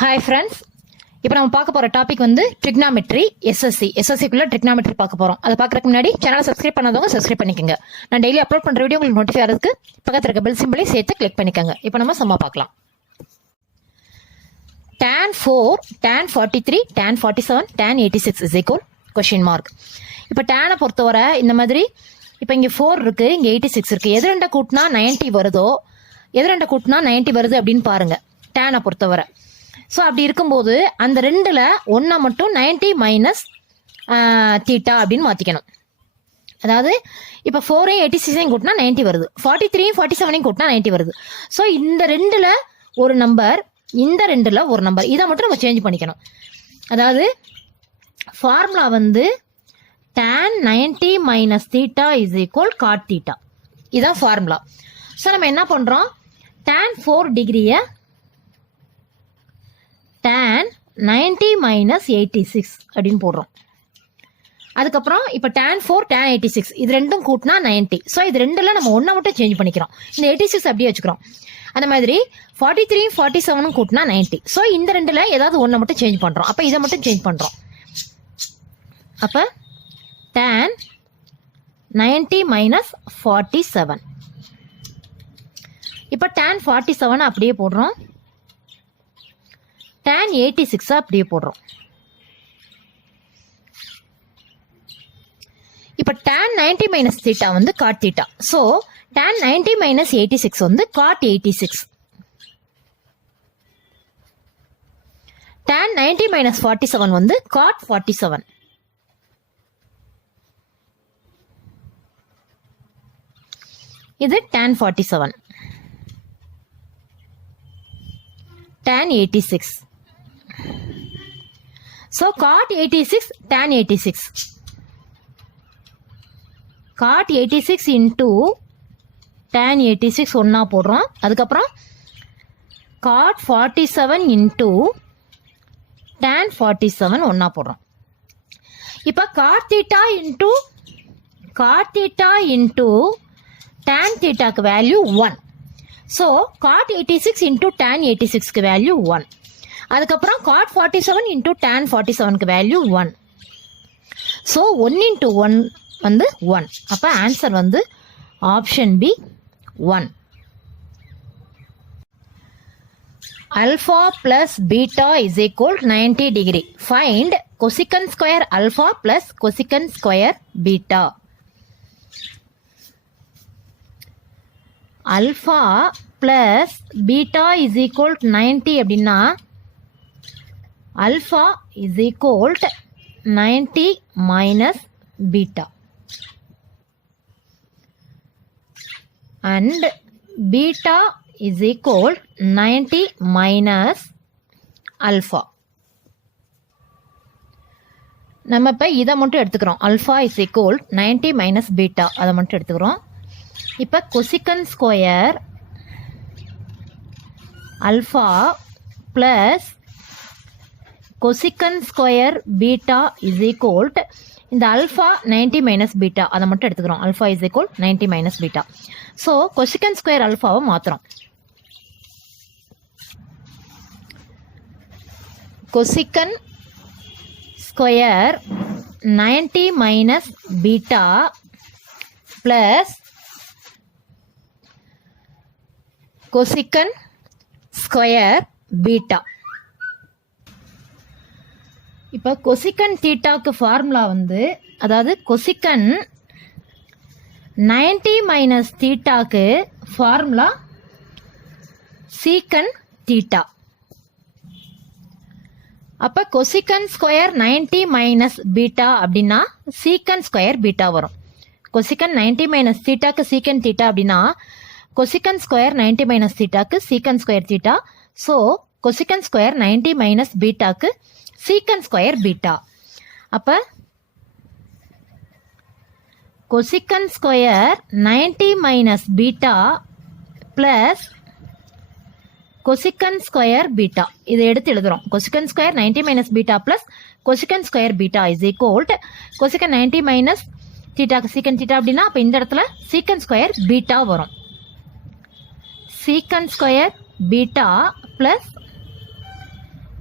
Hi friends, இப்போ நம்ம பார்க்க போகிற டாபிக் வந்து ட்ரிக்னாமெட்ரி எஸ்எஸ்சிக்குள்ள ட்ரிக்னாமெட்ரி பார்க்க போகிறோம். அதை பார்க்கறதுக்கு முன்னாடி சேனலை சப்ஸ்கிரைப் பண்ணாதவங்க சப்ஸ்கிரைப் பண்ணிக்கோங்க. நான் டெய்லி அப்லோட் பண்ணுற வீடியோ உங்களுக்கு நோட்டிஃபை ஆகிறதுக்கு பக்கத்தில் இருக்க பெல் சிம்பிளையும் சேர்த்து கிளிக் பண்ணிக்கோங்க. இப்போ நம்ம சம்மா பார்க்கலாம். tan 4, tan 43, tan 47, tan 86 is equal question mark. இப்போ டேனை பொறுத்தவரை இந்த மாதிரி இப்போ இங்கே 4 இருக்கு, இங்கே 86 இருக்கு. எது ரெண்டை கூட்டினா 90 வருதோ, எது ரெண்டை கூட்டினா 90 வருது அப்படின்னு பாருங்க டேனை பொறுத்தவரை. ஸோ அப்படி இருக்கும்போது அந்த ரெண்டில் ஒன்றை மட்டும் 90 மைனஸ் தீட்டா அப்படின்னு மாற்றிக்கணும். அதாவது இப்போ 4ஐயும் 86ஐயும் கூட்டினா 90 வருது, 43ஐயும் 47ஐயும் கூட்டினா 90 வருது. ஸோ இந்த ரெண்டில் ஒரு நம்பர், இந்த ரெண்டில் ஒரு நம்பர், இதை மட்டும் நம்ம சேஞ்ச் பண்ணிக்கணும். அதாவது ஃபார்முலா வந்து tan 90 minus theta is equal God theta. இதுதான் ஃபார்முலா. ஸோ நம்ம என்ன பண்ணுறோம், tan 4 டிகிரியை tan 90 மைனஸ் 86 அப்படின்னு போடுறோம். அதுக்கப்புறம் இப்போ tan 4 tan 86 இது ரெண்டும் கூட்டினா 90. ஸோ இது ரெண்டில் நம்ம ஒன்றை மட்டும் சேஞ்ச் பண்ணிக்கிறோம், இந்த 86 அப்படியே வச்சுக்கிறோம். அந்த மாதிரி 43 47 கூட்டினா 90. ஸோ இந்த ரெண்டில் ஏதாவது ஒன்றை மட்டும் சேஞ்ச் பண்ணுறோம். அப்போ இதை மட்டும் சேஞ்ச் பண்ணுறோம். அப்போ tan 90 மைனஸ் 47. இப்போ tan 47 அப்படியே போடுறோம், tan 86 அப்படியே போடுறோம். இப்போ tan 90 மைனஸ் தீட்டா வந்து God theta. So tan 90 minus 86 வந்து காட் 86. tan 90 மைனஸ் 47 வந்து காட் 47. இது tan 47. tan 86. So cot 86 tan 86. cot 86 into tan 86 ஒன்னா போடுறோம். அதுக்கப்புறம் cot 47 into tan 47 ஒன்னா போடுறோம். இப்போ cot theta into tan theta க்கு value 1. So cot 86 into tan 86 க்கு வேல்யூ 1. அதுக்கப்புறம் cot 47 into tan 47 க்கு வேல்யூ 1. ஸோ 1 into 1 வந்து 1. அப்போ ஆன்சர் வந்து option B 1. Alpha plus beta is equal 90 degree. Find cosecant square alpha plus cosecant square beta. Alpha plus beta is equal to 90 அப்படின்னா alpha is equal to 90 minus beta and beta is equal 90 minus alpha. நம்ம இப்போ இதை மட்டும் எடுத்துக்கிறோம், alpha is equal 90 minus beta, அதை மட்டும் எடுத்துக்கிறோம். இப்போ cosecant square alpha plus cosecant square beta is equal to இந்த alpha 90 minus beta, அதை மட்டும் எடுத்துக்கிறோம். alpha is equal 90 minus beta. So cosecant square alphaவை மாற்றுறோம். cosecant square 90 minus beta plus cosecant square beta. இப்போ cosecant தீட்டாக்கு ஃபார்முலா வந்து, அதாவது cosecant 90 மைனஸ் தீட்டாக்கு ஃபார்முலா secant தீட்டா. அப்போ cosecant ஸ்கொயர் 90 மைனஸ் பீட்டா அப்படின்னா secant ஸ்கொயர் பீட்டா வரும். cosecant 90 மைனஸ் தீட்டாக்கு secant தீட்டா அப்படின்னா cosecant ஸ்கொயர் 90 மைனஸ் தீட்டாக்கு secant square theta. So cosecant square 90 minus பீட்டாக்கு secant ஸ்கொயர் பீட்டா. அப்போ cosecant square 90 minus beta plus cosecant square beta, இதை எடுத்து எழுதுறோம். cosecant square 90 minus beta plus cosecant square beta is equal to cosecant 90 minus தீட்டாக்கு secant theta அப்படின்னா அப்போ இந்த இடத்துல secant ஸ்கொயர் பீட்டா வரும். secant square beta plus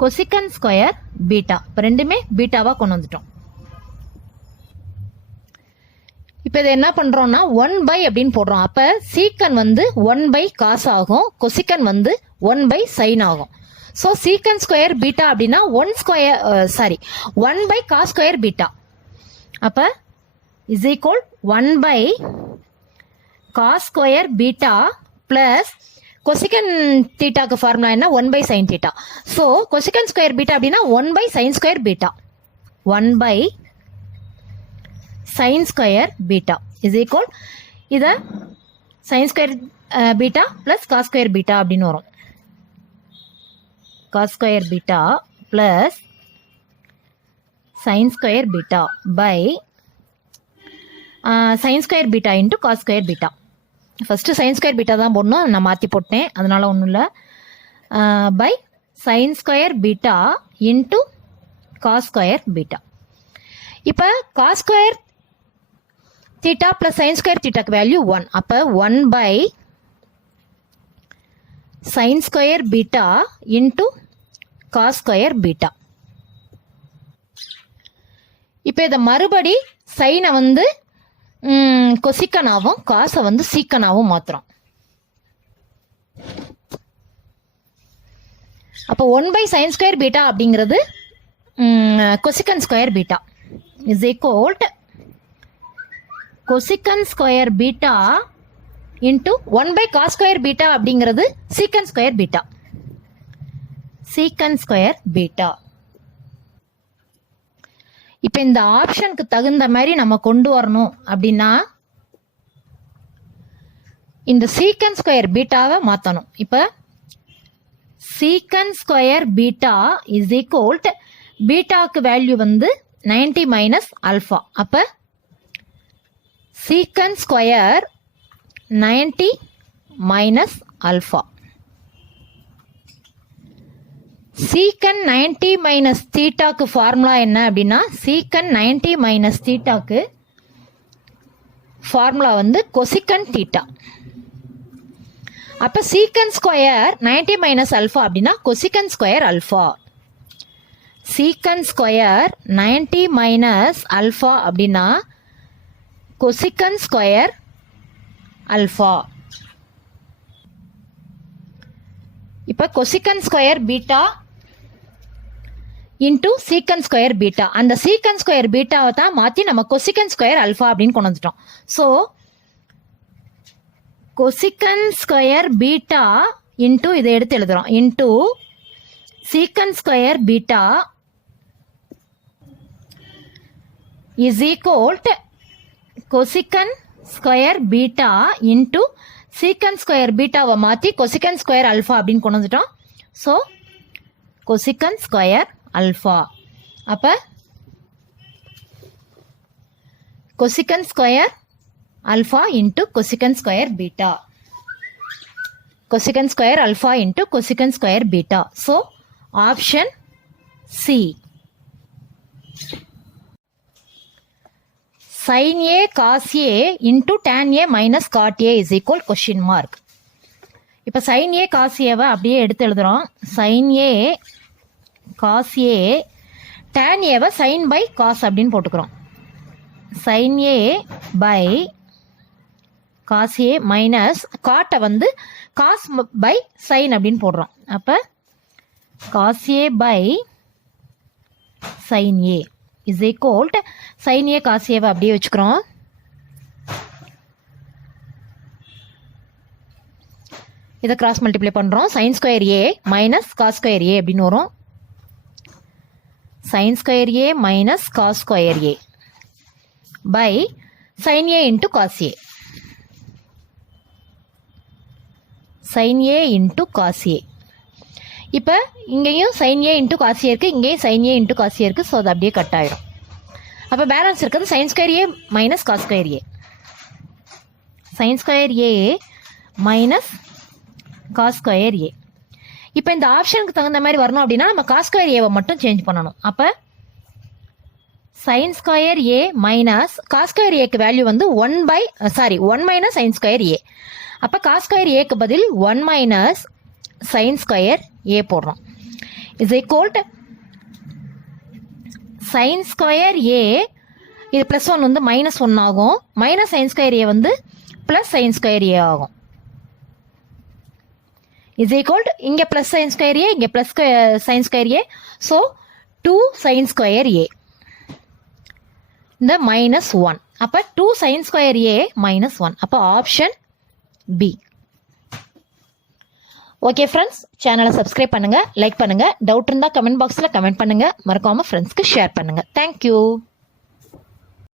cosecant square beta. இப்போ ரெண்டுமே பீட்டாவா கொண்டு வந்துட்டோம். இப்போ இதை என்ன பண்றோம்னா 1 அப்படின்னு போடுறோம். அப்ப சீக்கன் வந்து 1 காஸ் ஆகும், கொசிக்கன் வந்து 1 சைன் ஆகும். ஸோ சீக்கன் ஸ்கொயர் பீட்டா அப்படின்னா 1 காஸ் ஸ்கொயர் பீட்டா. அப்ப is equal 1 cos square beta plus cosecant தீட்டாக்கு ஃபார்முலா என்ன 1 sine theta. So cosecant square beta அப்படின்னா 1 sine square beta. 1 sin square beta is equal இத sin square beta plus cos square beta அப்படின்னு வரும். Cos square beta plus sin square beta by sin square beta into cos square beta. First sin square beta தான் போடணும், நான் மாற்றி போட்டேன், அதனால ஒன்றும் இல்லை. By sin square beta into cos square beta. இப்போ cos square theta plus sine square தீட்டாக்கு வேல்யூ 1. அப்போ 1 sine square beta into cos square beta. இப்போ இதை மறுபடி சைனை வந்து கொசிக்கனாவும் காசை வந்து சீக்கனாவும் மாத்துறோம். அப்போ 1 சைன் ஸ்கொயர் பீட்டா அப்படிங்கிறது cosecant square beta is equal cosecant square beta into 1 cos square beta அப்படிங்கிறது secant square beta. Secant square beta. இப்ப இந்த ஆப்ஷனுக்கு தகுந்த மாதிரி நம்ம கொண்டு வரணும் அப்படின்னா இந்த சீக்கன் ஸ்கொயர் பீட்டாவை மாத்தணும். இப்ப secant square beta is equal பீட்டாக்கு வேல்யூ வந்து 90 மைனஸ் ஆல்பா. அப்ப சீக்கன் ஸ்கொயர் 90 மைனஸ் ஆல்பா. சீக்கன் 90 மைனஸ் தீட்டாக்கு ஃபார்முலா என்ன அப்படின்னா சீக்கன் 90 மைனஸ் தீட்டாக்கு ஃபார்முலா வந்து கொசிக்கன் தீட்டா. அப்ப சீக்கன் ஸ்கொயர் 90 மைனஸ் ஆல்பா அப்படின்னா கொசிக்கன் ஸ்கொயர் ஆல்பா. சீக்கன் ஸ்கொயர் 90 மைனஸ் ஆல்பா அப்படின்னா கொசிக்கன் ஸ்கொயர் ஆல்பா. இப்ப கொசிக்கன் square beta into secant square beta. அந்த சீக்கன் ஸ்கொயர் பீட்டாவை தான் மாத்தி நம்ம கொசிக்கன் ஸ்கொயர் ஆல்பா அப்படின்னு கொண்டு வந்துட்டோம். So cosecant square beta into இதை எடுத்து எழுதுறோம் into secant square beta is equal cosecant square beta into secant square பீட்டாவை மாற்றி கொசிக்கன் ஸ்கொயர் அல்ஃபா அப்படின்னு கொண்டு வந்துட்டோம். So cosecant square alpha. அப்போ cosecant square alpha into cosecant square beta. Cosecant square alpha into cosecant square beta. So option C. sin a cos a into tan a minus cot a is equal question mark. இப்போ sin a cos a வை அப்படியே எடுத்து எழுதுறோம். sin a cos a tan a why sin by cos அப்படின்னு போட்டுக்கிறோம். sin a by cos a minus cot வந்து cos by sin அப்படின்னு போடுறோம். அப்போ cos a by sin a is equal to sin a cos a அப்படியே வச்சுக்கிறோம். இதை cross multiply பண்றோம். sin square a minus cos square a அப்படின்னு வரும். sin square a minus cos square a by sin a into cos a. sin a into cos a. இப்போ இங்கேயும் sin a into cos a இருக்கு, இங்கேயும் sin a into cos a இருக்கு. So அது அப்படியே cut ஆயிடும். அப்போ பேலன்ஸ் இருக்கிறது sin square a minus cos square a. sin square a minus cos square a. இப்போ இந்த ஆப்ஷனுக்கு தகுந்த மாதிரி வரணும் அப்படின்னா நம்ம காஸ் ஸ்கொயர் ஏவை மட்டும் சேஞ்ச் பண்ணணும். அப்போ sin square a minus cos square ஏக்கு வேல்யூ வந்து 1 மைனஸ் sin ஸ்கொயர் a. அப்போ காஸ் ஸ்கொயர் ஏக்கு பதில் 1 மைனஸ் sin ஸ்கொயர் a போடுறோம். Is equal to sine square a, இது ப்ளஸ் 1 வந்து -1 ஆகும், மைனஸ் சைன் ஸ்கொயர் ஏ வந்து ப்ளஸ் சைன் ஸ்கொயர் ஏ ஆகும். இஸ் ஈக்குவல் டு இங்கே ப்ளஸ் சைன் ஸ்கொயர் ஏ, இங்கே ப்ளஸ் சைன் ஸ்கொயர் ஏ, ஸோ 2 சைன் ஸ்கொயர் ஏ இந்த -1. அப்போ 2 சைன் ஸ்கொயர் ஏ -1. அப்போ ஆப்ஷன் பி. ஓகே ஃப்ரெண்ட்ஸ், சேனலை சப்ஸ்கிரைப் பண்ணுங்க, லைக் பண்ணுங்க, டவுட் இருந்தால் கமெண்ட் பாக்ஸில் கமெண்ட் பண்ணுங்க, மறக்காம ஃப்ரெண்ட்ஸ்க்கு ஷேர் பண்ணுங்க. தேங்க்யூ.